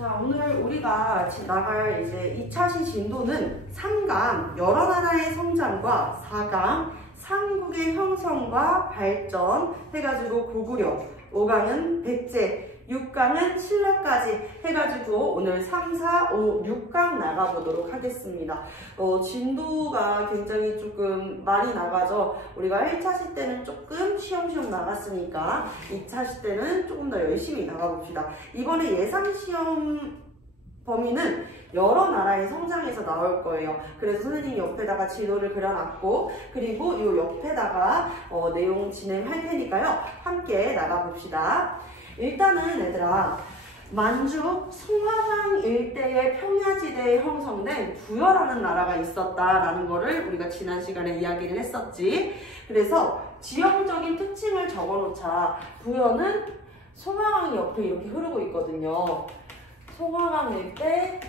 자, 오늘 우리가 나갈 이제 2차시 진도는 3강 여러 나라의 성장과 4강 삼국의 형성과 발전 해가지고 고구려, 5강은 백제, 6강은 신라까지 해가지고 오늘 3, 4, 5, 6강 나가보도록 하겠습니다. 진도가 굉장히 조금 많이 나가죠. 우리가 1차시 때는 조금 쉬엄쉬엄 나갔으니까 2차시 때는 조금 더 열심히 나가봅시다. 이번에 예상시험 범위는 여러 나라의 성장에서 나올 거예요. 그래서 선생님이 옆에다가 지도를 그려놨고, 그리고 이 옆에다가 내용 진행할 테니까요. 함께 나가봅시다. 일단은 얘들아, 만주 송화강 일대의 평야지대에 형성된 부여라는 나라가 있었다라는 거를 우리가 지난 시간에 이야기를 했었지. 그래서 지형적인 특징을 적어놓자. 부여는 송화강 옆에 이렇게 흐르고 있거든요. 송화강 일대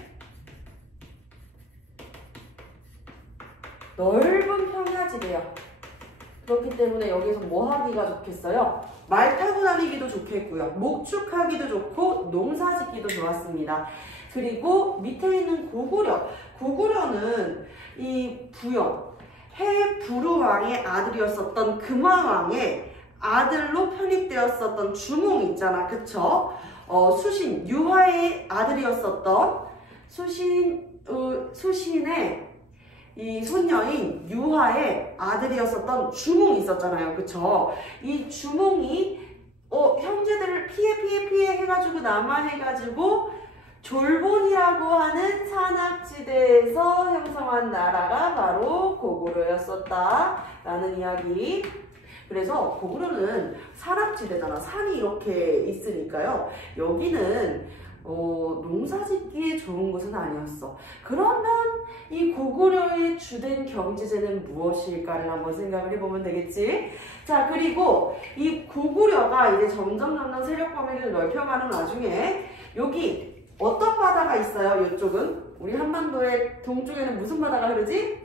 넓은 평야지대요. 그렇기 때문에 여기서 뭐 하기가 좋겠어요? 말 타고 다니기도 좋겠고요. 목축하기도 좋고 농사 짓기도 좋았습니다. 그리고 밑에 있는 고구려. 고구려는 이 부여, 해부르왕의 아들이었었던 금화왕의 아들로 편입되었었던 주몽 있잖아. 그쵸? 수신, 유화의 아들이었었던 수신의 이 손녀인 유화의 아들이었었던 주몽이 있었잖아요. 그쵸? 이 주몽이 형제들을 피해 해가지고 남하해가지고 졸본이라고 하는 산악지대에서 형성한 나라가 바로 고구려였었다 라는 이야기. 그래서 고구려는 산악지대잖아. 산이 이렇게 있으니까요. 여기는 농사짓기에 좋은 곳은 아니었어. 그러면 이 고구려의 주된 경제제는 무엇일까를 한번 생각을 해보면 되겠지. 자, 그리고 이 고구려가 이제 점점 세력 범위를 넓혀가는 와중에 여기 어떤 바다가 있어요? 이쪽은 우리 한반도의 동쪽에는 무슨 바다가 흐르지?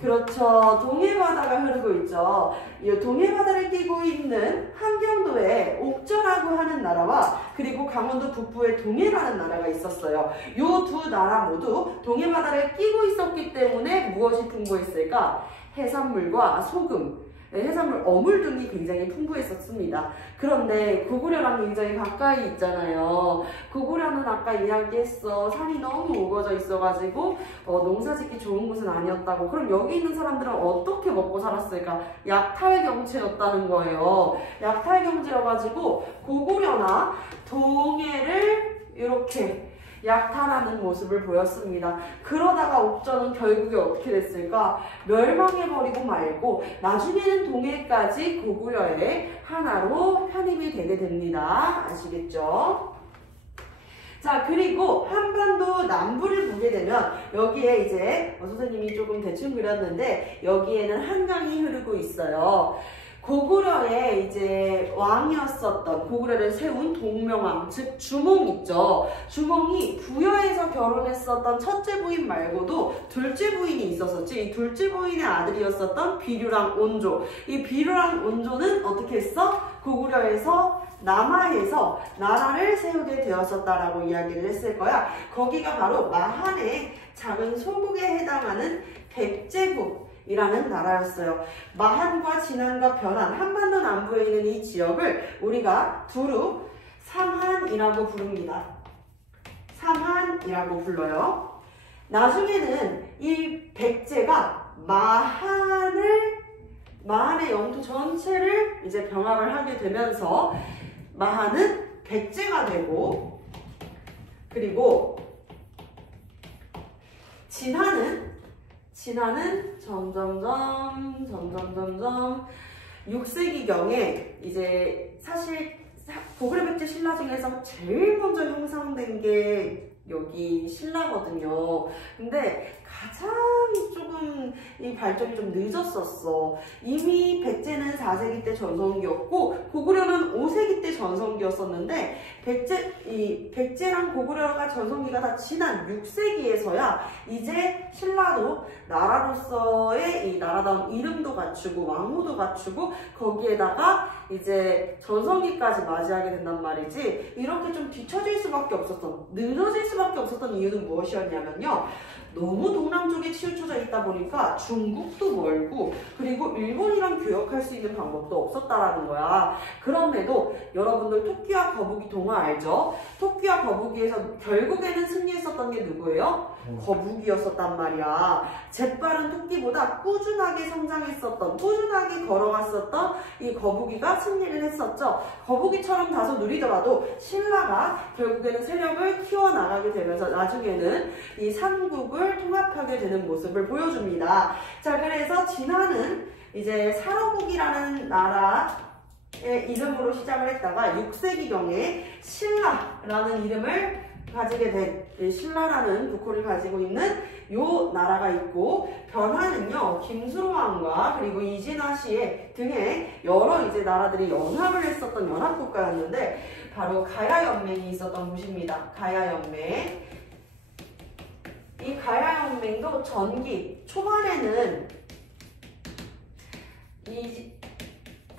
그렇죠. 동해바다가 흐르고 있죠. 이 동해바다를 끼고 있는 함경도에 옥저라고 하는 나라와 그리고 강원도 북부에 동해라는 나라가 있었어요. 이 두 나라 모두 동해바다를 끼고 있었기 때문에 무엇이 풍부했을까? 해산물과 소금, 해산물, 어물 등이 굉장히 풍부했었습니다. 그런데 고구려랑 굉장히 가까이 있잖아요. 고구려는 아까 이야기했어. 산이 너무 우거져 있어가지고 농사짓기 좋은 곳은 아니었다고. 그럼 여기 있는 사람들은 어떻게 먹고 살았을까? 약탈경제였다는 거예요. 약탈경제여가지고 고구려나 동해를 이렇게 약탈하는 모습을 보였습니다. 그러다가 옥저는 결국에 어떻게 됐을까? 멸망해버리고 말고 나중에는 동해까지 고구려의 하나로 편입이 되게 됩니다. 아시겠죠? 자, 그리고 한반도 남부를 보게 되면 여기에 이제 선생님이 조금 대충 그렸는데 여기에는 한강이 흐르고 있어요. 고구려의 이제 왕이었었던, 고구려를 세운 동명왕, 즉 주몽 있죠. 주몽이 부여에서 결혼했었던 첫째 부인 말고도 둘째 부인이 있었었지. 이 둘째 부인의 아들이었었던 비류랑 온조. 이 비류랑 온조는 어떻게 했어? 고구려에서 남하에서 나라를 세우게 되었었다라고 이야기를 했을 거야. 거기가 바로 마한의 작은 소국에 해당하는 백제국 이라는 나라였어요. 마한과 진안과 변한 한반도 남부에 있는 이 지역을 우리가 두루 삼한이라고 부릅니다. 삼한이라고 불러요. 나중에는 이 백제가 마한의 영토 전체를 이제 병합을 하게 되면서 마한은 백제가 되고, 그리고 진한은 점점점 6세기경에 이제 사실 고구려 백제 신라 중에서 제일 먼저 형성된 게 여기 신라거든요. 근데 가장 조금 이 발전이 좀 늦었었어. 이미 백제는 4세기 때 전성기였고 고구려는 5세기 때 전성기였었는데 백제랑 고구려가 전성기가 다 지난 6세기에서야 이제 신라도 나라로서의 이 나라다운 이름도 갖추고 왕호도 갖추고 거기에다가 이제 전성기까지 맞이하게 된단 말이지. 이렇게 좀 뒤처질 수밖에 없었던, 늦어질 수밖에 없었던 이유는 무엇이었냐면요. 너무 동남쪽에 치우쳐져 있다 보니까 중국도 멀고 그리고 일본이랑 교역할 수 있는 방법도 없었다라는 거야. 그럼에도 여러분들 토끼와 거북이 동화 알죠? 토끼와 거북이에서 결국에는 승리했었던 게 누구예요? 거북이였었단 말이야. 재빠른 토끼보다 꾸준하게 성장했었던, 꾸준하게 걸어갔었던 이 거북이가 승리를 했었죠. 거북이처럼 다소 느리더라도 신라가 결국에는 세력을 키워나가게 되면서 나중에는 이 삼국을 통합하게 되는 모습을 보여줍니다. 자, 그래서 진화는 이제 사로국이라는 나라의 이름으로 시작을 했다가 6세기경에 신라라는 이름을 가지게 된 신라라는 국호를 가지고 있는 요 나라가 있고, 변화는요 김수로왕과 그리고 이진화 시에 등의 여러 이제 나라들이 연합을 했었던 연합국가였는데 바로 가야연맹이 있었던 곳입니다. 가야연맹. 이 가야연맹도 전기 초반에는 이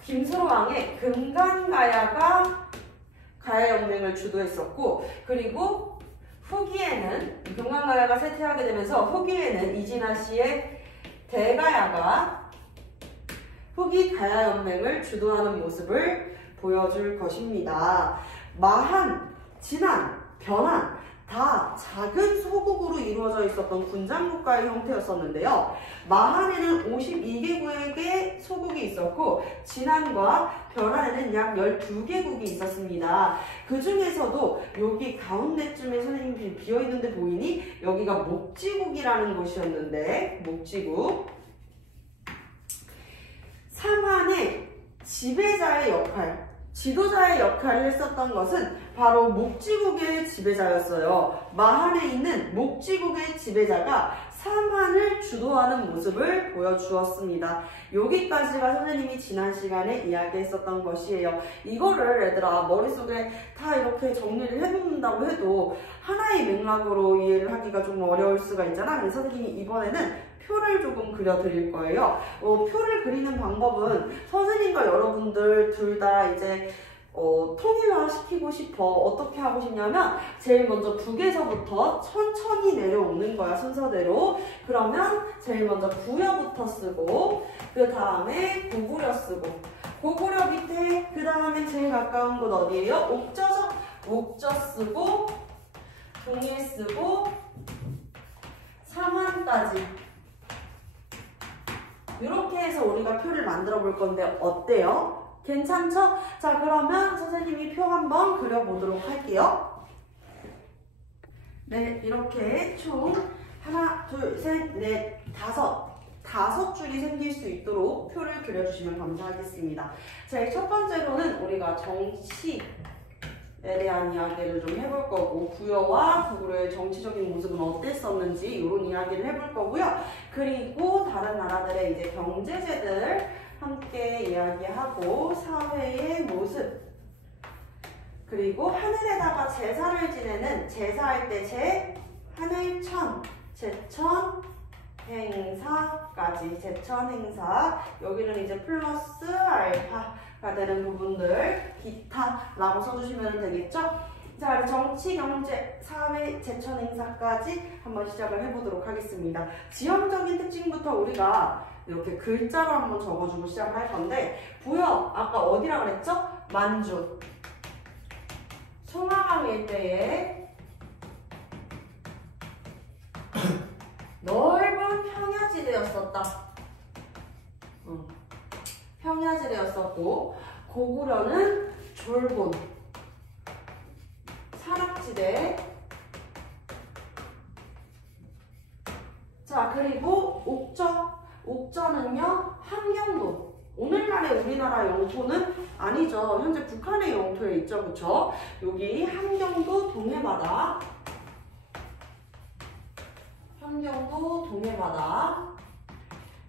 김수로왕의 금강가야가 가야연맹을 주도했었고, 그리고 후기에는 금강가야가 쇠퇴하게 되면서 후기에는 이진화 씨의 대가야가 후기 가야연맹을 주도하는 모습을 보여줄 것입니다. 마한, 진안, 변한 다 작은 소국으로 이루어져 있었던 군장국가의 형태였었는데요. 마한에는 52개국의 소국이 있었고 진안과 변한에는 약 12개국이 있었습니다. 그 중에서도 여기 가운데쯤에 선생님이 비어있는데 보이니? 여기가 목지국이라는 곳이었는데, 목지국. 삼한의 지배자의 역할, 지도자의 역할을 했었던 것은 바로 목지국의 지배자였어요. 마한에 있는 목지국의 지배자가 삼한을 주도하는 모습을 보여주었습니다. 여기까지가 선생님이 지난 시간에 이야기했었던 것이에요. 이거를 얘들아 머릿속에 다 이렇게 정리를 해놓는다고 해도 하나의 맥락으로 이해를 하기가 좀 어려울 수가 있잖아. 그래서 선생님이 이번에는 표를 조금 그려드릴 거예요. 표를 그리는 방법은 선생님과 여러분들 둘 다 이제 통일화 시키고 싶어. 어떻게 하고 싶냐면 제일 먼저 북에서부터 천천히 내려오는 거야, 순서대로. 그러면 제일 먼저 부여부터 쓰고 그 다음에 고구려 쓰고 고구려 밑에 그 다음에 제일 가까운 곳 어디예요? 옥저죠? 옥저 쓰고 동해 쓰고 삼한까지 이렇게 해서 우리가 표를 만들어 볼 건데 어때요? 괜찮죠? 자, 그러면 선생님이 표 한번 그려보도록 할게요. 네, 이렇게 총 하나, 둘, 셋, 넷, 다섯 줄이 생길 수 있도록 표를 그려주시면 감사하겠습니다. 자, 첫 번째로는 우리가 정치에 대한 이야기를 좀 해볼 거고, 부여와 고구려의 정치적인 모습은 어땠었는지 이런 이야기를 해볼 거고요. 그리고 다른 나라들의 이제 경제제들 함께 이야기하고 사회의 모습, 그리고 하늘에다가 제사를 지내는 제사할 때 제, 하늘천, 제천, 행사까지 제천 행사, 여기는 이제 플러스 알파가 되는 부분들 기타라고 써주시면 되겠죠? 자, 정치, 경제, 사회, 제천 행사까지 한번 시작을 해보도록 하겠습니다. 지형적인 특징부터 우리가 이렇게 글자로 한번 적어주고 시작할 건데, 부여 아까 어디라 그랬죠? 만주, 송하강 일대에 넓은 평야지대였었다. 평야지대였었고, 고구려는 졸본, 산악지대. 자, 그리고 옥저는요, 함경도. 오늘날의 우리나라 영토는 아니죠. 현재 북한의 영토에 있죠. 그쵸? 여기 함경도 동해바다. 함경도 동해바다.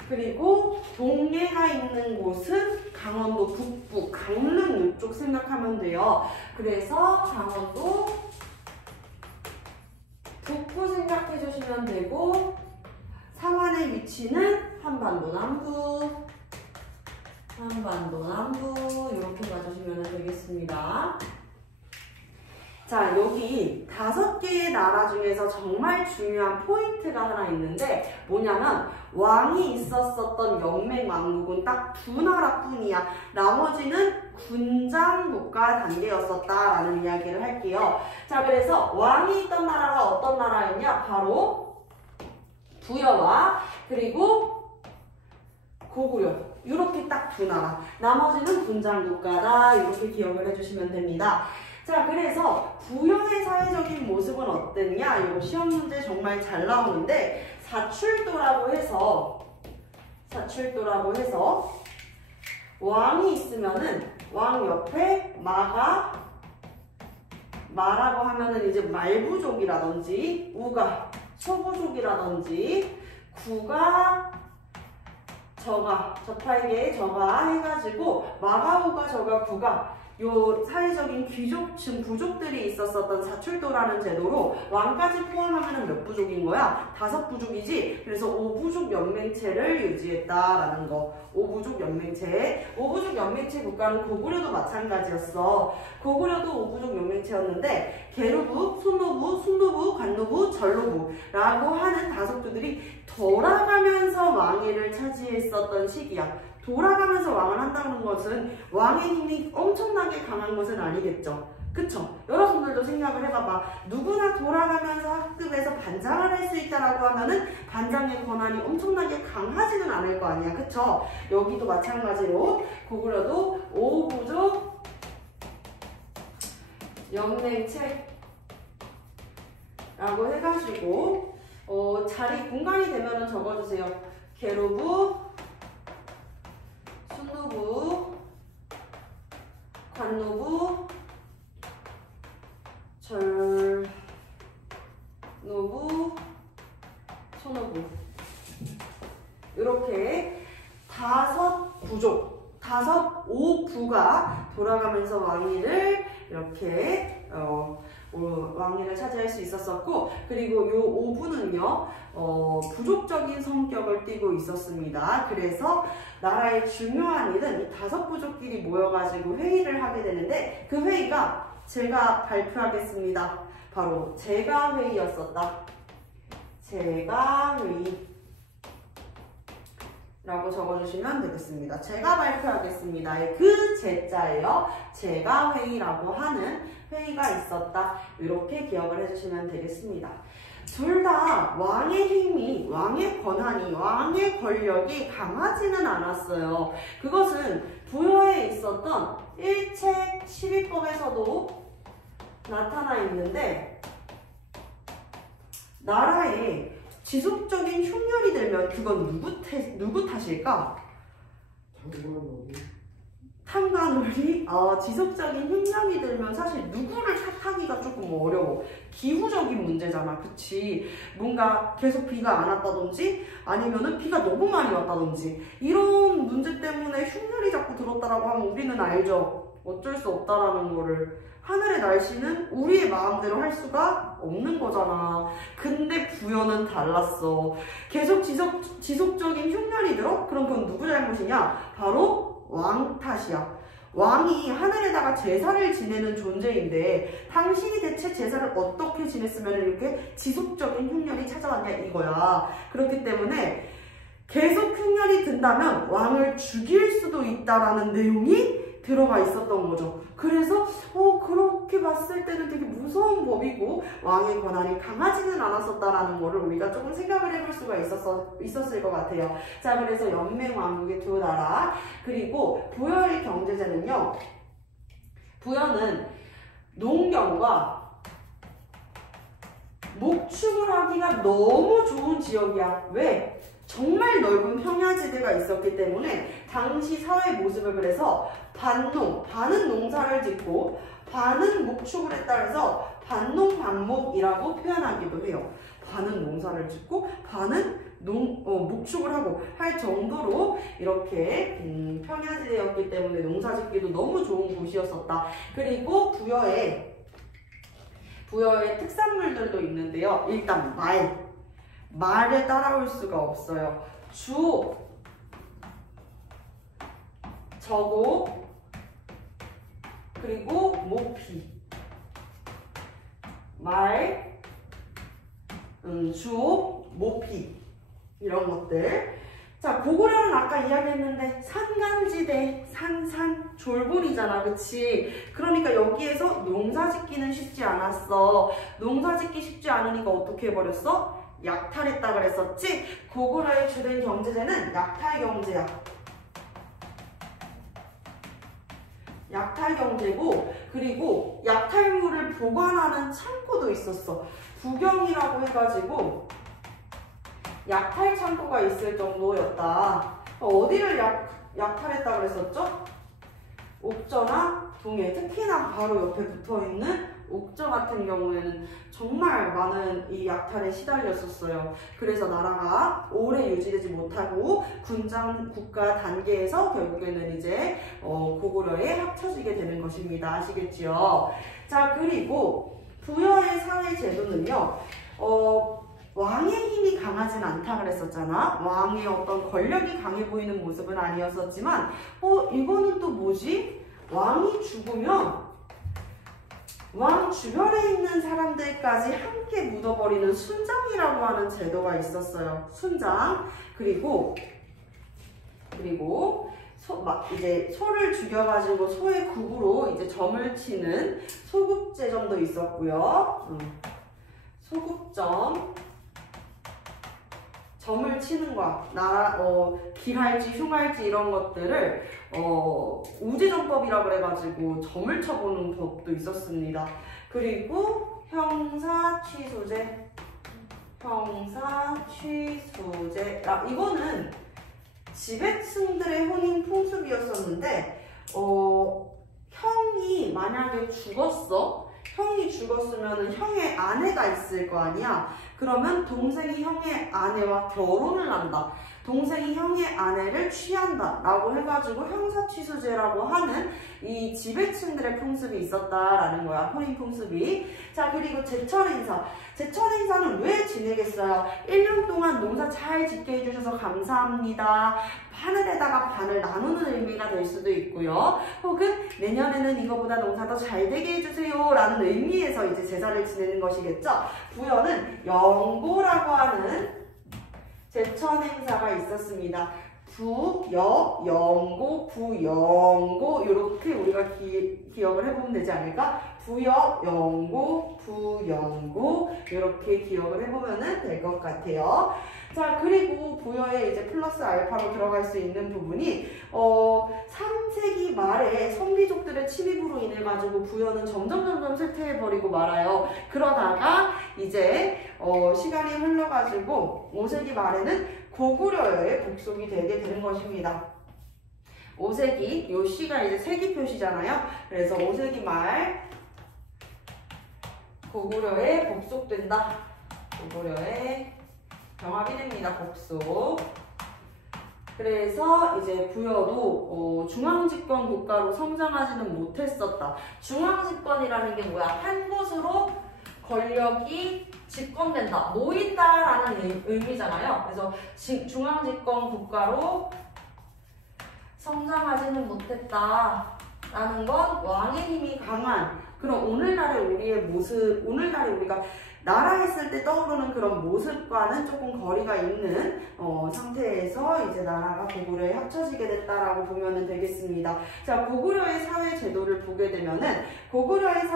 그리고 동해가 있는 곳은 강원도 북부, 강릉 이쪽 생각하면 돼요. 그래서 강원도 북부 생각해 주시면 되고, 상안의 위치는 한반도 남부, 한반도 남부 이렇게 가주시면 되겠습니다. 자, 여기 5개의 나라 중에서 정말 중요한 포인트가 하나 있는데 뭐냐면 왕이 있었었던 영맹 왕국은 딱 2나라뿐이야. 나머지는 군장 국가 단계였었다라는 이야기를 할게요. 자, 그래서 왕이 있던 나라가 어떤 나라였냐? 바로 부여와 그리고 고구려. 이렇게 딱 2나라. 나머지는 군장 국가다. 이렇게 기억을 해주시면 됩니다. 자, 그래서 부여의 사회적인 모습은 어땠냐? 이거 시험 문제 정말 잘 나오는데 사출도라고 해서 왕이 있으면은 왕 옆에 마라고 하면은 이제 말부족이라든지 우가 소부족이라든지 구가 저파에게 저가 해가지고 마가우가 저가 구가 요 사회적인 귀족층 부족들이 있었었던 사출도라는 제도로 왕까지 포함하면 몇 부족인 거야? 5부족이지? 그래서 5부족 연맹체를 유지했다라는 거. 5부족 연맹체. 5부족 연맹체 국가는 고구려도 마찬가지였어. 고구려도 5부족 연맹체였는데 계루부, 손노부, 순노부, 관노부, 전노부라고 하는 다섯부들이 돌아가면서 왕위를 차지했었던 시기야. 돌아가면서 왕을 한다는 것은 왕의 힘이 엄청나게 강한 것은 아니겠죠. 그쵸? 여러분들도 생각을 해봐봐. 누구나 돌아가면서 학급에서 반장을 할 수 있다라고 하면은 반장의 권한이 엄청나게 강하지는 않을 거 아니야. 그쵸? 여기도 마찬가지로 고구려도 5부족 연맹체라고 해가지고 자리 공간이 되면은 적어주세요. 계루부, 순노부, 관노부, 절노부, 소노부 이렇게 5부족, 5부가 돌아가면서 왕위를 이렇게 왕위를 차지할 수 있었었고, 그리고 요 5부는요 부족적인 성격을 띠고 있었습니다. 그래서 나라의 중요한 일은 이 5부족끼리 모여가지고 회의를 하게 되는데 그 회의가 제가 발표하겠습니다. 바로 제가회의였었다. 제가회의 라고 적어주시면 되겠습니다. 제가 발표하겠습니다. 그 제자예요. 제가회의라고 하는 회의가 있었다. 이렇게 기억을 해주시면 되겠습니다. 둘 다 왕의 힘이, 왕의 권한이, 왕의 권력이 강하지는 않았어요. 그것은 부여에 있었던 일책 12법에서도 나타나 있는데, 나라에 지속적인 흉년이 들면 그건 누구 탓일까? 탐관오리? 지속적인 흉년이 들면 사실 누구를 탓하기가 조금 어려워. 기후적인 문제잖아. 그치? 뭔가 계속 비가 안 왔다든지 아니면은 비가 너무 많이 왔다든지 이런 문제 때문에 흉년이 자꾸 들었다라고 하면 우리는 알죠. 어쩔 수 없다라는 거를. 하늘의 날씨는 우리의 마음대로 할 수가 없는 거잖아. 근데 부여는 달랐어. 계속 지속적인 흉년이 들어? 그럼 그건 누구 잘못이냐? 바로 왕 탓이야. 왕이 하늘에다가 제사를 지내는 존재인데 당신이 대체 제사를 어떻게 지냈으면 이렇게 지속적인 흉년이 찾아왔냐 이거야. 그렇기 때문에 계속 흉년이 든다면 왕을 죽일 수도 있다라는 내용이 들어가 있었던 거죠. 그래서 그렇게 봤을 때는 되게 무서운 법이고 왕의 권한이 강하지는 않았었다라는 거를 우리가 조금 생각을 해볼 수가 있었을 것 같아요. 자, 그래서 연맹왕국의 2나라, 그리고 부여의 경제제는요, 부여는 농경과 목축을 하기가 너무 좋은 지역이야. 왜? 정말 넓은 평야지대가 있었기 때문에 당시 사회 모습을 그래서 반은 농사를 짓고 반은 목축을 했다 그래서 반농반목이라고 표현하기도 해요. 반은 농사를 짓고 반은 목축을 하고 할 정도로 이렇게 평야지대였기 때문에 농사짓기도 너무 좋은 곳이었었다. 그리고 부여에 특산물들도 있는데요. 일단 말에 따라올 수가 없어요. 주옥, 저곡, 그리고 모피. 주옥, 모피 이런 것들. 자, 고구려는 아까 이야기했는데 산간지대, 산, 졸본이잖아, 그치? 그러니까 여기에서 농사짓기는 쉽지 않았어. 농사짓기 쉽지 않으니까 어떻게 해버렸어? 약탈했다 그랬었지? 고구려의 주된 경제제는 약탈경제야. 약탈경제고, 그리고 약탈물을 보관하는 창고도 있었어. 부경이라고 해가지고 약탈 창고가 있을 정도였다. 어디를 약탈했다 그랬었죠? 옥저나 동해, 특히나 바로 옆에 붙어있는 옥저 같은 경우에는 정말 많은 이 약탈에 시달렸었어요. 그래서 나라가 오래 유지되지 못하고 군장 국가 단계에서 결국에는 이제 고구려에 합쳐지게 되는 것입니다. 아시겠지요? 자, 그리고 부여의 사회 제도는요, 왕의 힘이 강하진 않다 그랬었잖아. 왕의 어떤 권력이 강해 보이는 모습은 아니었었지만, 이거는 또 뭐지? 왕이 죽으면 왕 주변에 있는 사람들까지 함께 묻어버리는 순장이라고 하는 제도가 있었어요. 순장. 그리고 이제 소를 죽여가지고 소의 굽으로 이제 점을 치는 소굽제점도 있었고요. 소굽점. 점을 치는 거야. 길할지 흉할지 이런 것들을 우제전법이라 그래가지고 점을 쳐보는 법도 있었습니다. 그리고 형사취소제. 이거는 지배층들의 혼인 풍습이었었는데 형이 만약에 죽었어. 형이 죽었으면 형의 아내가 있을 거 아니야. 그러면 동생이 형의 아내와 결혼을 한다. 동생이 형의 아내를 취한다 라고 해가지고 형사취수제라고 하는 이 지배층들의 풍습이 있었다라는 거야. 혼인 풍습이. 자, 그리고 제철인사. 제철인사는 왜 지내겠어요? 1년 동안 농사 잘 짓게 해주셔서 감사합니다. 하늘에다가 반을 나누는 의미가 될 수도 있고요. 혹은 내년에는 이거보다 농사 더 잘 되게 해주세요 라는 의미에서 이제 제사를 지내는 것이겠죠. 부여는 영고라고 하는 제천 행사가 있었습니다. 부여, 영고 이렇게 우리가 기억을 해보면 되지 않을까? 부여, 영고, 부영고 이렇게 기억을 해보면 될 것 같아요. 자, 그리고 부여에 이제 플러스 알파로 들어갈 수 있는 부분이 3세기 말에 선비족들의 침입으로 인해 가지고 부여는 점점 쇠퇴해버리고 말아요. 그러다가 이제 시간이 흘러가지고 5세기 말에는 고구려에 복속이 되게 되는 것입니다. 5세기, 요 시가 이제 세기 표시잖아요. 그래서 5세기 말 고구려에 복속된다. 고구려에 병합이 됩니다. 복속. 그래서 이제 부여도 중앙집권 국가로 성장하지는 못했었다. 중앙집권이라는 게 뭐야? 한 곳으로 권력이 집권된다, 모인다라는 의미잖아요. 그래서 중앙집권 국가로 성장하지는 못했다라는 건 왕의 힘이 강한 그런 오늘날의 우리의 모습, 오늘날에 우리가 나라 했을 때 떠오르는 그런 모습과는 조금 거리가 있는 상태에서 이제 나라가 고구려에 합쳐지게 됐다라고 보면 되겠습니다. 자, 고구려의 사회제도를 보게 되면은 고구려의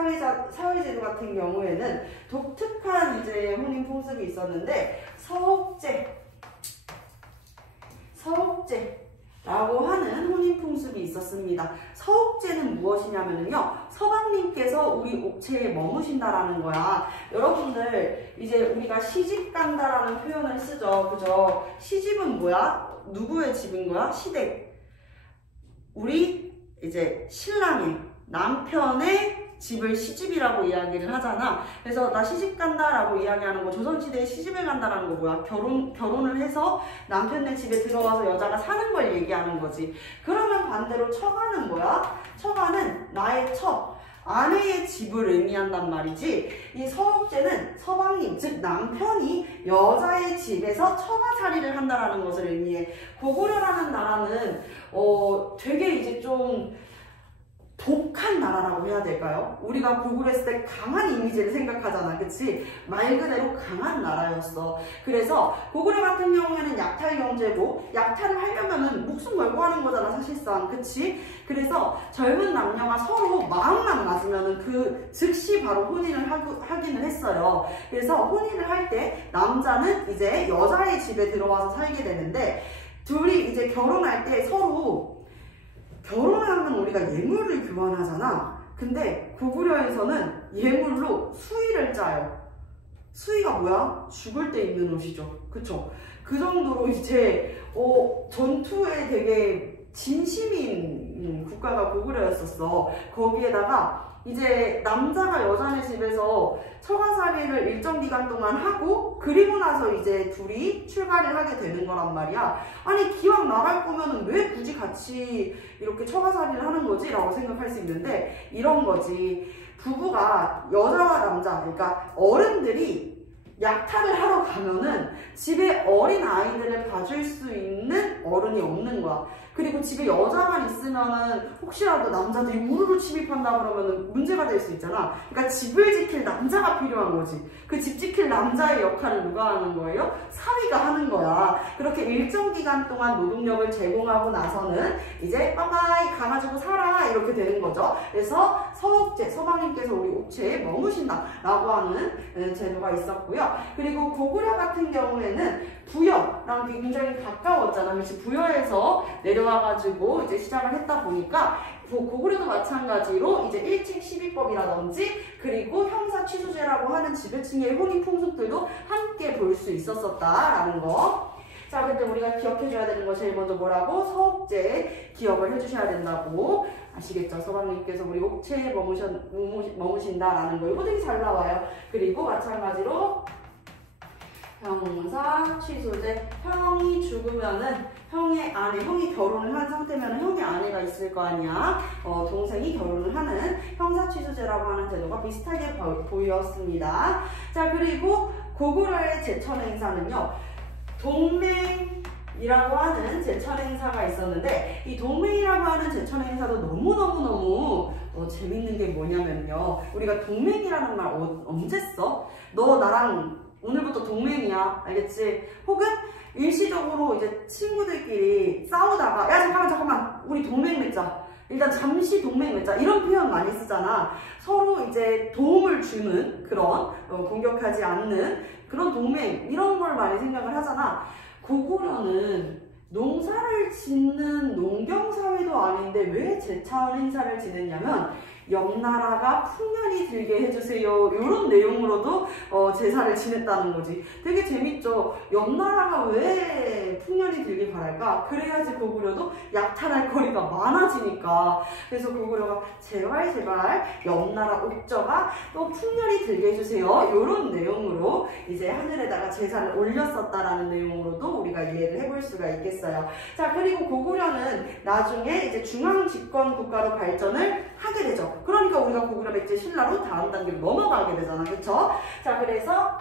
사회제도 같은 경우에는 독특한 이제 혼인 풍습이 있었는데 서옥제라고 하는 혼인 풍습이 있었습니다. 서옥제는 무엇이냐면요, 서방님께서 우리 옥체에 머무신다라는 거야. 여러분들 이제 우리가 시집 간다라는 표현을 쓰죠, 그죠? 시집은 뭐야? 누구의 집인 거야? 시댁. 우리 이제 신랑의 남편의 집을 시집이라고 이야기를 하잖아. 그래서 나 시집 간다라고 이야기하는 거, 조선시대에 시집을 간다라는 거 뭐야? 결혼을 해서 남편네 집에 들어와서 여자가 사는 걸 얘기하는 거지. 그러면 반대로 처가는 뭐야? 처가는 나의 아내의 집을 의미한단 말이지. 이 서옥제는 서방님, 즉 남편이 여자의 집에서 처가살이를 한다라는 것을 의미해. 고구려라는 나라는 되게 이제 좀 독한 나라라고 해야 될까요? 우리가 고구려 했을 때 강한 이미지를 생각하잖아, 그치? 말 그대로 강한 나라였어. 그래서 고구려 같은 경우에는 약탈 경제고, 약탈을 하려면은 목숨 걸고 하는 거잖아, 사실상, 그치? 그래서 젊은 남녀가 서로 마음만 맞으면은 그 즉시 바로 혼인을 하기는 했어요. 그래서 혼인을 할 때 남자는 이제 여자의 집에 들어와서 살게 되는데, 둘이 이제 결혼할 때 서로 결혼하면 우리가 예물을 교환하잖아. 근데 고구려에서는 예물로 수의를 짜요. 수의가 뭐야? 죽을 때 입는 옷이죠. 그쵸? 그 정도로 이제 전투에 되게 진심인 국가가 고구려였었어. 거기에다가 이제 남자가 여자네 집에서 처가살이를 일정 기간 동안 하고 그리고 나서 이제 둘이 출가를 하게 되는 거란 말이야. 아니 기왕 나갈 거면은 왜 굳이 같이 이렇게 처가살이를 하는 거지? 라고 생각할 수 있는데 이런 거지. 부부가 여자와 남자, 그러니까 어른들이 약탈을 하러 가면은 집에 어린 아이들을 봐줄 수 있는 어른이 없는 거야. 그리고 집에 여자만 있으면은 혹시라도 남자들이 우르르 침입한다 그러면은 문제가 될 수 있잖아. 그러니까 집을 지킬 남자가 필요한 거지. 그 집 지킬 남자의 역할을 누가 하는 거예요? 사위가 하는 거야. 그렇게 일정 기간 동안 노동력을 제공하고 나서는 이제 빠빠이 가가지고 살아 이렇게 되는 거죠. 그래서 서옥제, 서방님께서 우리 옥체에 머무신다 라고 하는 제도가 있었고요. 그리고 고구려 같은 경우에는 부여랑 굉장히 가까웠잖아. 그래서 부여에서 내려와가지고 이제 시작을 했다 보니까 고구려도 마찬가지로 이제 일칙 12법이라든지 그리고 형사 취소제라고 하는 지배층의 혼인 풍습들도 함께 볼 수 있었었다라는 거. 자, 근데 우리가 기억해줘야 되는 거 제일 먼저 뭐라고? 서옥제 기억을 해주셔야 된다고. 아시겠죠? 서방님께서 우리 옥체에 머무신다라는 거. 이거 되게 잘 나와요. 그리고 마찬가지로 형사 취소제. 형이 죽으면은 형이 결혼을 한 상태면은 형의 아내가 있을 거 아니야. 동생이 결혼을 하는 형사 취소제라고 하는 제도가 비슷하게 보였습니다. 자, 그리고 고구려의 제천 행사는요. 동맹이라고 하는 제천 행사가 있었는데 이 동맹이라고 하는 제천 행사도 너무너무 재밌는 게 뭐냐면요. 우리가 동맹이라는 말 언제 써? 너 나랑 오늘부터 동맹이야. 알겠지? 혹은 일시적으로 이제 친구들끼리 싸우다가 야 잠깐만 우리 동맹 맺자. 일단 잠시 동맹 맺자. 이런 표현 많이 쓰잖아. 서로 이제 도움을 주는 그런 공격하지 않는 그런 동맹 이런 걸 많이 생각을 하잖아. 고구려는 농사를 짓는 농경사회도 아닌데 왜 제천 행사를 지냈냐면 옆나라가 풍년이 들게 해주세요. 이런 내용으로도 제사를 지냈다는 거지. 되게 재밌죠. 옆나라가 왜 풍년이 들길 바랄까? 그래야지 고구려도 약탈할 거리가 많아지니까. 그래서 고구려가 제발 옆나라 옥저가 또 풍년이 들게 해주세요. 이런 내용으로 이제 하늘에다가 제사를 올렸었다라는 내용으로도 우리가 이해를 해볼 수가 있겠어요. 자, 그리고 고구려는 나중에 이제 중앙 집권 국가로 발전을 하게 되죠. 그러니까 우리가 고구려 백제 신라로 다음 단계로 넘어가게 되잖아. 그쵸? 자, 그래서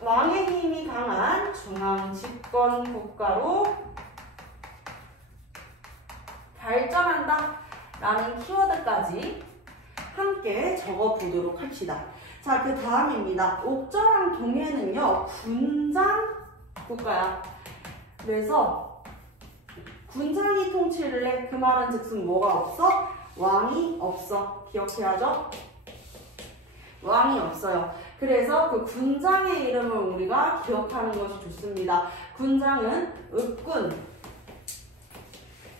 왕의 힘이 강한 중앙 집권 국가로 발전한다 라는 키워드까지 함께 적어보도록 합시다. 자, 그 다음입니다. 옥저랑 동해는요 군장 국가야. 그래서 군장이 통치를 해. 그 말은 즉슨 뭐가 없어? 왕이 없어. 기억해야죠? 왕이 없어요. 그래서 그 군장의 이름을 우리가 기억하는 것이 좋습니다. 군장은 읍군,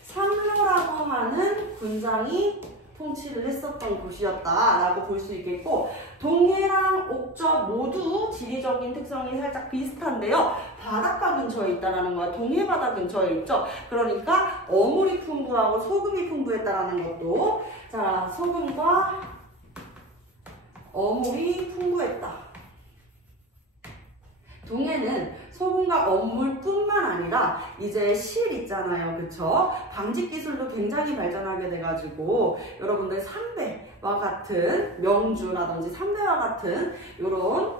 상로라고 하는 군장이 통치를 했었던 곳이었다라고 볼 수 있겠고, 동해랑 옥저 모두 지리적인 특성이 살짝 비슷한데요. 바닷가 근처에 있다라는 거야. 동해 바다 근처에 있죠. 그러니까 어물이 풍부하고 소금이 풍부했다라는 것도, 자, 소금과 어물이 풍부했다. 동해는 소금과 어물뿐만 아니라 이제 실 있잖아요, 그쵸? 방직 기술도 굉장히 발전하게 돼가지고 여러분들 삼배와 같은, 명주라든지 삼배와 같은 이런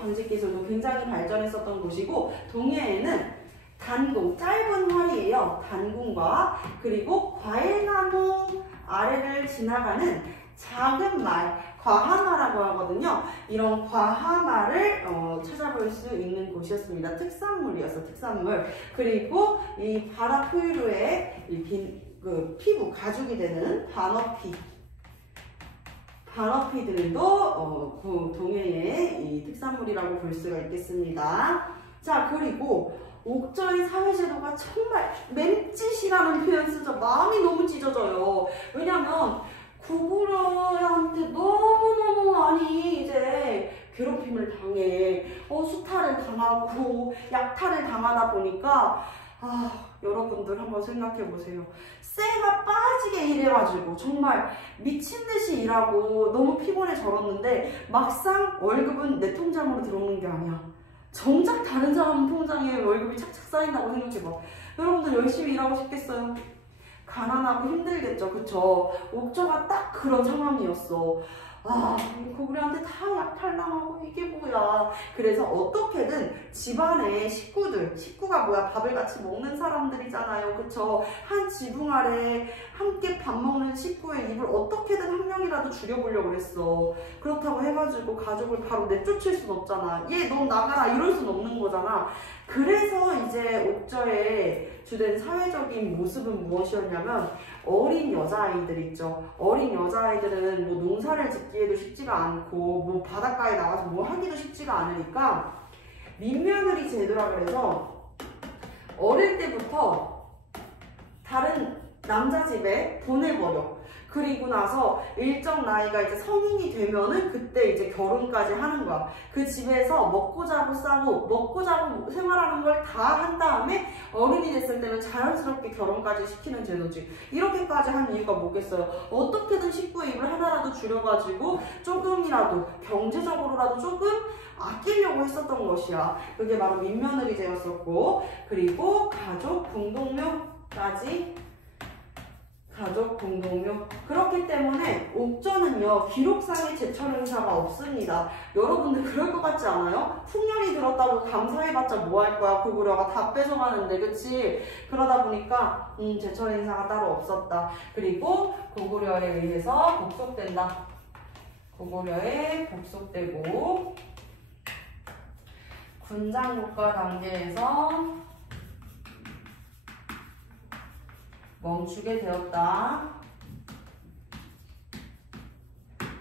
방직 기술도 굉장히 발전했었던 곳이고, 동해에는 단궁, 짧은 활이에요. 단궁과 그리고 과일나무 아래를 지나가는 작은 말, 과하마라고 하거든요. 이런 과하마를 찾아볼 수 있는 곳이었습니다. 특산물이었어, 특산물. 그리고 이 바다 포유류의 피부, 가죽이 되는 바너피들도 동해의 이 특산물이라고 볼 수가 있겠습니다. 자, 그리고 옥저의 사회제도가 정말 맴짓이라는 표현 쓰죠. 마음이 너무 찢어져요. 왜냐면 고구려한테 너무너무 많이 이제 괴롭힘을 당해. 수탈을 당하고 약탈을 당하다 보니까, 여러분들 한번 생각해 보세요. 쇠가 빠지게 일해가지고 정말 미친듯이 일하고 너무 피곤해 절었는데 막상 월급은 내 통장으로 들어오는 게 아니야. 정작 다른 사람 통장에 월급이 착착 쌓인다고 생각해봐. 여러분들 열심히 일하고 싶겠어요? 가난하고 힘들겠죠, 그쵸? 옥저가 딱 그런 상황이었어. 고구려한테 다 약탈당하고 이게 뭐야. 그래서 어떻게든 집안의 식구가 뭐야, 밥을 같이 먹는 사람들이잖아요, 그쵸? 한 지붕 아래 함께 밥 먹는 식구의 입을 어떻게든 한 명이라도 줄여보려고 그랬어. 그렇다고 해가지고 가족을 바로 내쫓을 순 없잖아. 얘 너 나가라 이럴 순 없는 거잖아. 그래서 이제 옥저의 주된 사회적인 모습은 무엇이었냐면, 어린 여자아이들 있죠. 어린 여자아이들은 뭐 농사를 짓기에도 쉽지가 않고 뭐 바닷가에 나가서 뭐 하기도 쉽지가 않으니까 민며느리 제도라 그래서 어릴 때부터 다른 남자 집에 보내버려. 그리고 나서 일정 나이가 이제 성인이 되면은 그때 이제 결혼까지 하는 거야. 그 집에서 먹고 자고 싸고 먹고 자고 생활하는 걸 다 한 다음에 어른이 됐을 때는 자연스럽게 결혼까지 시키는 제도지. 이렇게까지 한 이유가 뭐겠어요? 어떻게든 식구의 입을 하나라도 줄여가지고 조금이라도 경제적으로라도 조금 아끼려고 했었던 것이야. 그게 바로 민며느리제였었고, 그리고 가족 공동묘까지. 가족 공동묘. 그렇기 때문에 옥저는요, 기록상의 제철 행사가 없습니다. 여러분들 그럴 것 같지 않아요? 풍년이 들었다고 감사해봤자 뭐 할 거야? 고구려가 다 뺏어가는데, 그치? 그러다 보니까 제철 행사가 따로 없었다. 그리고 고구려에 의해서 복속된다. 고구려에 복속되고 군장국가 단계에서 멈추게 되었다.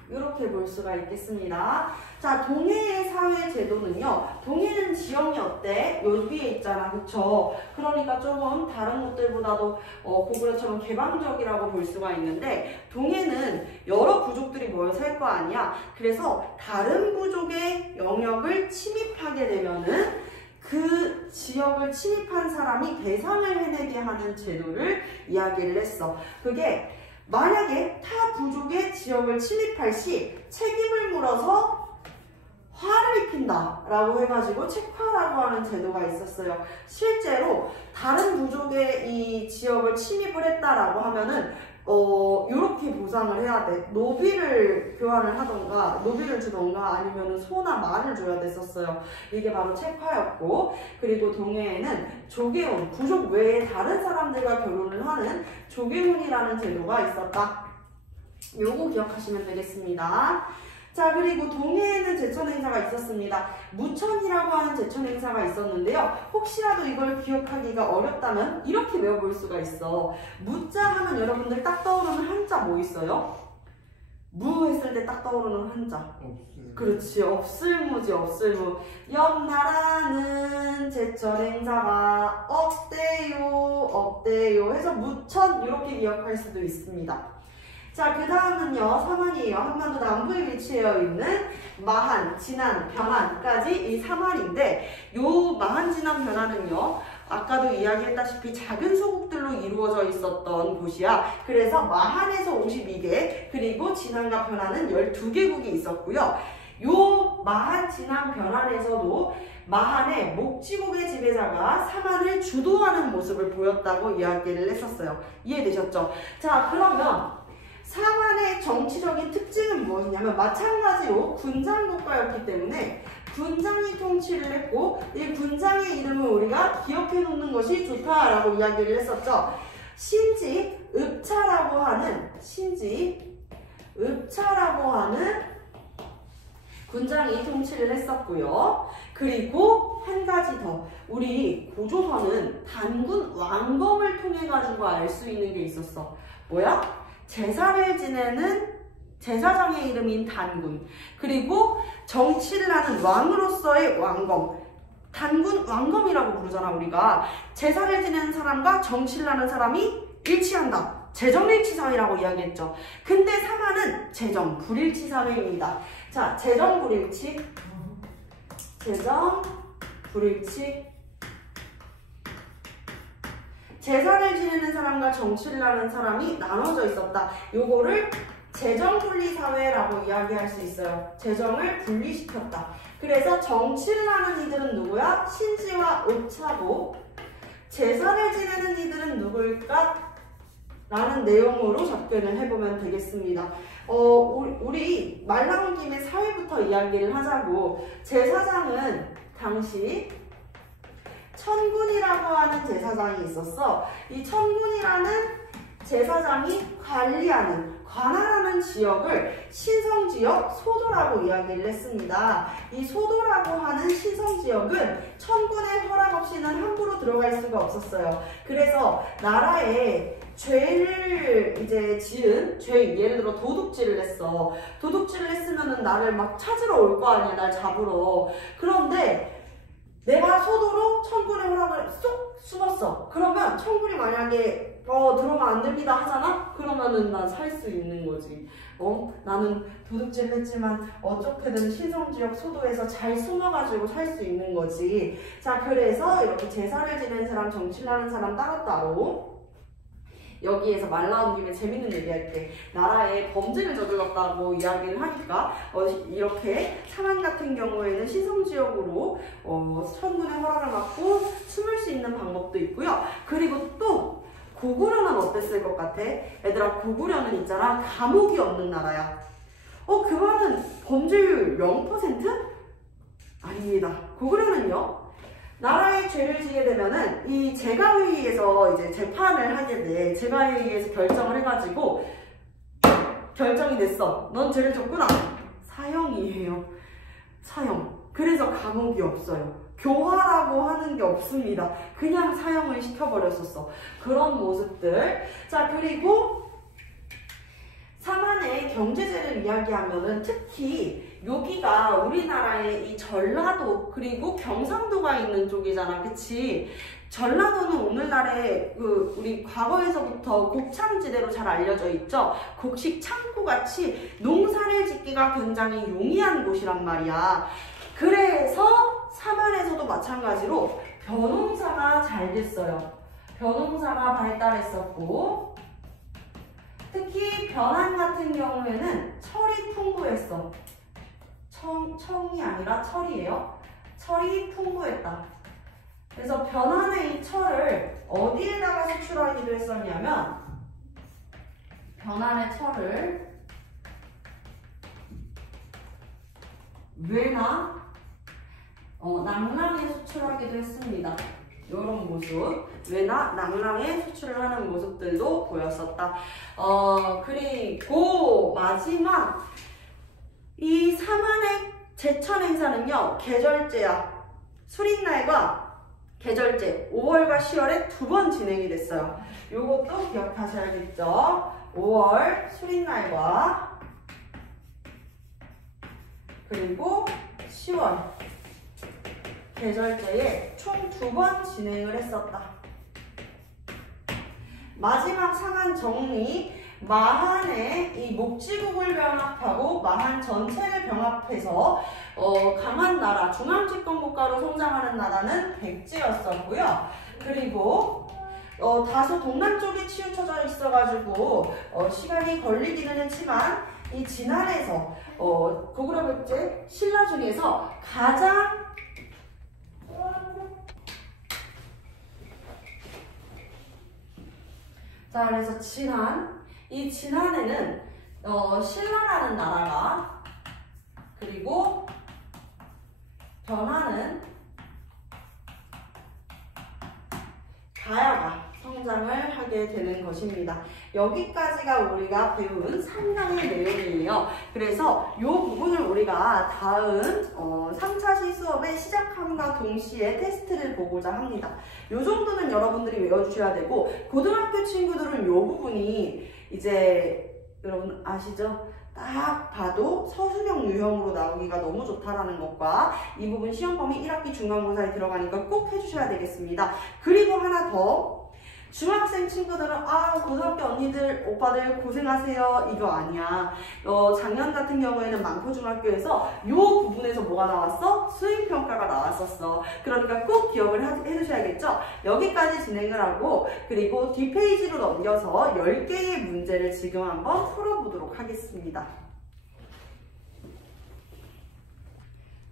이렇게 볼 수가 있겠습니다. 자, 동해의 사회 제도는요, 동해는 지형이 어때? 여기에 있잖아, 그쵸? 그러니까 조금 다른 곳들보다도 고구려처럼 개방적이라고 볼 수가 있는데, 동해는 여러 부족들이 모여 살 거 아니야. 그래서 다른 부족의 영역을 침입하게 되면은 그 지역을 침입한 사람이 배상을 해내게 하는 제도를 이야기를 했어. 그게 만약에 타 부족의 지역을 침입할 시 책임을 물어서 화를 입힌다 라고 해가지고 책화라고 하는 제도가 있었어요. 실제로 다른 부족의 이 지역을 침입을 했다라고 하면은 이렇게 보상을 해야 돼. 노비를 교환을 하던가, 노비를 주던가, 아니면 소나 말을 줘야 됐었어요. 이게 바로 책화였고, 그리고 동해에는 조계혼, 부족 외에 다른 사람들과 결혼을 하는 조계혼이라는 제도가 있었다. 요거 기억하시면 되겠습니다. 자, 그리고 동해에는 제천 행사가 있었습니다. 무천이라고 하는 제천 행사가 있었는데요. 혹시라도 이걸 기억하기가 어렵다면 이렇게 외워볼 수가 있어. 무자 하면 여러분들 딱 떠오르는 한자 뭐 있어요? 무 했을 때 딱 떠오르는 한자. 없을. 그렇지, 없을무지, 없을무. 옆나라는 제천 행사가 없대요, 없대요 해서 무천 이렇게 기억할 수도 있습니다. 자, 그 다음은요, 삼안이에요. 한반도 남부에 위치해 있는 마한, 진안, 변안까지 이 삼안인데, 요 마한, 진안, 변안은요, 아까도 이야기했다시피 작은 소국들로 이루어져 있었던 곳이야. 그래서 마한에서 52개, 그리고 진안과 변안은 12개국이 있었고요. 요 마한, 진안, 변안에서도 마한의 목지국의 지배자가 삼안을 주도하는 모습을 보였다고 이야기를 했었어요. 이해되셨죠? 자, 그러면 삼안의 정치적인 특징은 무엇이냐면 마찬가지로 군장국가였기 때문에 군장이 통치를 했고 이 군장의 이름을 우리가 기억해 놓는 것이 좋다라고 이야기를 했었죠. 신지읍차라고 하는 군장이 통치를 했었고요. 그리고 한 가지 더, 우리 고조선은 단군 왕검을 통해 가지고 알 수 있는 게 있었어. 뭐야? 제사를 지내는 제사장의 이름인 단군, 그리고 정치를 하는 왕으로서의 왕검, 단군 왕검이라고 부르잖아. 우리가 제사를 지내는 사람과 정치를 하는 사람이 일치한다. 재정일치사회라고 이야기했죠. 근데 삼안은 재정불일치사회입니다. 자, 재정불일치. 제사를 지내는 사람과 정치를 하는 사람이 나눠져 있었다. 요거를 재정분리사회라고 이야기할 수 있어요. 재정을 분리시켰다. 그래서 정치를 하는 이들은 누구야? 신지와 읍차고, 제사를 지내는 이들은 누구일까? 라는 내용으로 접근을 해보면 되겠습니다. 우리 말 나온 김에 사회부터 이야기를 하자고. 제사장은 당시 천군이라고 하는 제사장이 있었어. 이 천군이라는 제사장이 관할하는 지역을 신성지역 소도라고 이야기를 했습니다. 이 소도라고 하는 신성지역은 천군의 허락 없이는 함부로 들어갈 수가 없었어요. 그래서 나라에 죄를 이제 지은 예를 들어 도둑질을 했어. 도둑질을 했으면은 나를 막 찾으러 올 거 아니야, 날 잡으러. 그런데 내가 소도로 천군의 허락을 쏙 숨었어. 그러면 천군이 만약에 들어오면 안 됩니다 하잖아? 그러면은 난 살 수 있는 거지. 나는 도둑질을 했지만 어떻게든 신성지역 소도에서 잘 숨어가지고 살 수 있는 거지. 자, 그래서 이렇게 제사를 지내는 사람, 정치를 하는 사람 따로따로. 여기에서 말 나온 김에 재밌는 얘기할게. 나라에 범죄를 저질렀다고 이야기를 하니까 이렇게 삼안 같은 경우에는 신성지역으로 천군의 허락을 받고 숨을 수 있는 방법도 있고요. 그리고 또 고구려는 어땠을 것 같아? 얘들아, 고구려는 있잖아, 감옥이 없는 나라야. 그 말은 범죄율 0%? 아닙니다. 고구려는요, 나라에 죄를 지게 되면은 이 제가회의에서 이제 재판을 하게 돼. 제가회의에서 결정을 해가지고 결정이 됐어. 넌 죄를 졌구나. 사형이에요. 사형. 그래서 감옥이 없어요. 교화라고 하는 게 없습니다. 그냥 사형을 시켜버렸었어. 그런 모습들. 자, 그리고 삼안의 경제제를 이야기하면은 특히 여기가 우리나라의 이 전라도 그리고 경상도가 있는 쪽이잖아. 그치? 전라도는 오늘날의 우리 과거에서부터 곡창지대로 잘 알려져 있죠. 곡식 창고같이 농사를 짓기가 굉장히 용이한 곳이란 말이야. 그래서 삼안에서도 마찬가지로 벼농사가 잘 됐어요. 벼농사가 발달했었고, 특히 변안 같은 경우에는 철이 풍부했어. 청이 아니라 철이에요. 철이 풍부했다. 그래서 변안의 이 철을 어디에다가 수출하기도 했었냐면, 변안의 철을 외나 낭랑에 수출하기도 했습니다. 이런 모습, 외나 낭랑에 수출을 하는 모습들도 보였었다. 그리고 마지막 이 삼안의 제천 행사는요, 계절제야. 수린날과 계절제 5월과 10월에 2번 진행이 됐어요. 요것도 기억하셔야겠죠. 5월 수린날과 그리고 10월 계절제에 총 2번 진행을 했었다. 마지막 삼안 정리. 마한의 이 목지국을 병합하고 마한 전체를 병합해서 강한 나라, 중앙집권 국가로 성장하는 나라는 백제였었고요. 그리고 다소 동남쪽에 치우쳐져 있어가지고 시간이 걸리기는 했지만 이 진안에서 고구려 백제 신라 중에서 가장 자, 그래서 이 진안에는 신라라는 나라가 그리고 변하는 가야가 성장을 하게 되는 것입니다. 여기까지가 우리가 배운 3강의 내용이에요. 그래서 이 부분을 우리가 다음 3차 시수업의 시작함과 동시에 테스트를 보고자 합니다. 이 정도는 여러분들이 외워주셔야 되고, 고등학교 친구들은 이 부분이 이제 여러분 아시죠? 딱 봐도 서술형 유형으로 나오기가 너무 좋다라는 것과 이 부분 시험 범위 1학기 중간고사에 들어가니까 꼭 해주셔야 되겠습니다. 그리고 하나 더, 중학생 친구들은 고등학교 언니들 오빠들 고생하세요 이거 아니야. 작년 같은 경우에는 만포중학교에서 이 부분에서 뭐가 나왔어? 수행평가가 나왔었어. 그러니까 꼭 기억을 해두셔야겠죠. 여기까지 진행을 하고, 그리고 뒷페이지로 넘겨서 10개의 문제를 지금 한번 풀어보도록 하겠습니다.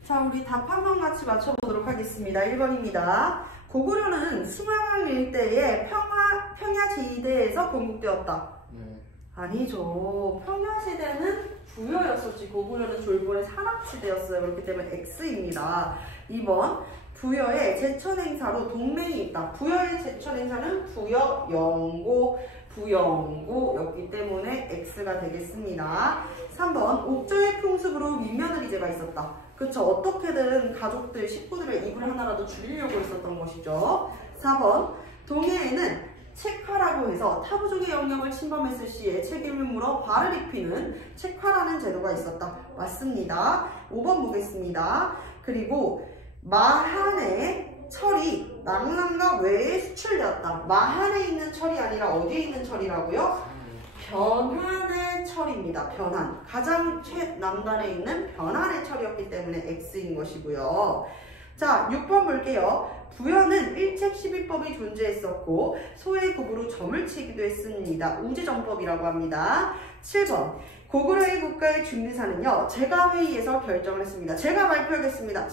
자, 우리 답 한번 같이 맞춰보도록 하겠습니다. 1번입니다. 고구려는 수마강 일대의 평야지대에서 건국되었다. 아니죠. 평야지대는 부여였었지. 고구려는 졸본의 산악지대였어요. 그렇기 때문에 X입니다. 2번, 부여의 제천행사로 동맹이 있다. 부여의 제천행사는 부영고였기 때문에 X가 되겠습니다. 3번, 옥저의 풍습으로 민며느리제가 있었다. 그쵸. 어떻게든 가족들, 식구들의 입을 하나라도 줄이려고 했었던 것이죠. 4번, 동해에는 책화라고 해서 타부족의 영역을 침범했을 시에 책임을 물어 발을 입히는 책화라는 제도가 있었다. 맞습니다. 5번 보겠습니다. 그리고 마한의 철이 낙랑과 외에 수출되었다. 마한에 있는 철이 아니라 어디에 있는 철이라고요? 변한의 철입니다. 변한. 가장 최남단에 있는 변한의 철이었기 때문에 X인 것이고요. 자, 6번 볼게요. 부여는 일책 11법이 존재했었고 소외국으로 점을 치기도 했습니다. 우제정법이라고 합니다. 7번. 고구려의 국가의 중리사는요, 제가 회의에서 결정을 했습니다. 제가 발표하겠습니다.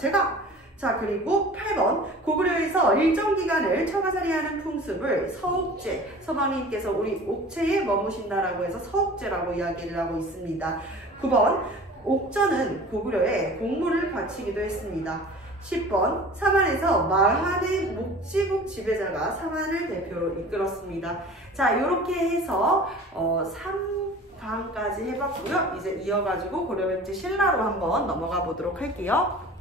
자, 그리고 8번. 고구려에서 일정 기간을 처가살이하는 풍습을 서옥제, 서방님께서 우리 옥체에 머무신다라고 해서 서옥제라고 이야기를 하고 있습니다. 9번. 옥저는 고구려에 공물을 바치기도 했습니다. 10번. 사만에서 마한의 목지국 지배자가 사만을 대표로 이끌었습니다. 자, 이렇게 해서 3강까지 해봤고요. 이제 이어가지고 고려백제 신라로 한번 넘어가 보도록 할게요.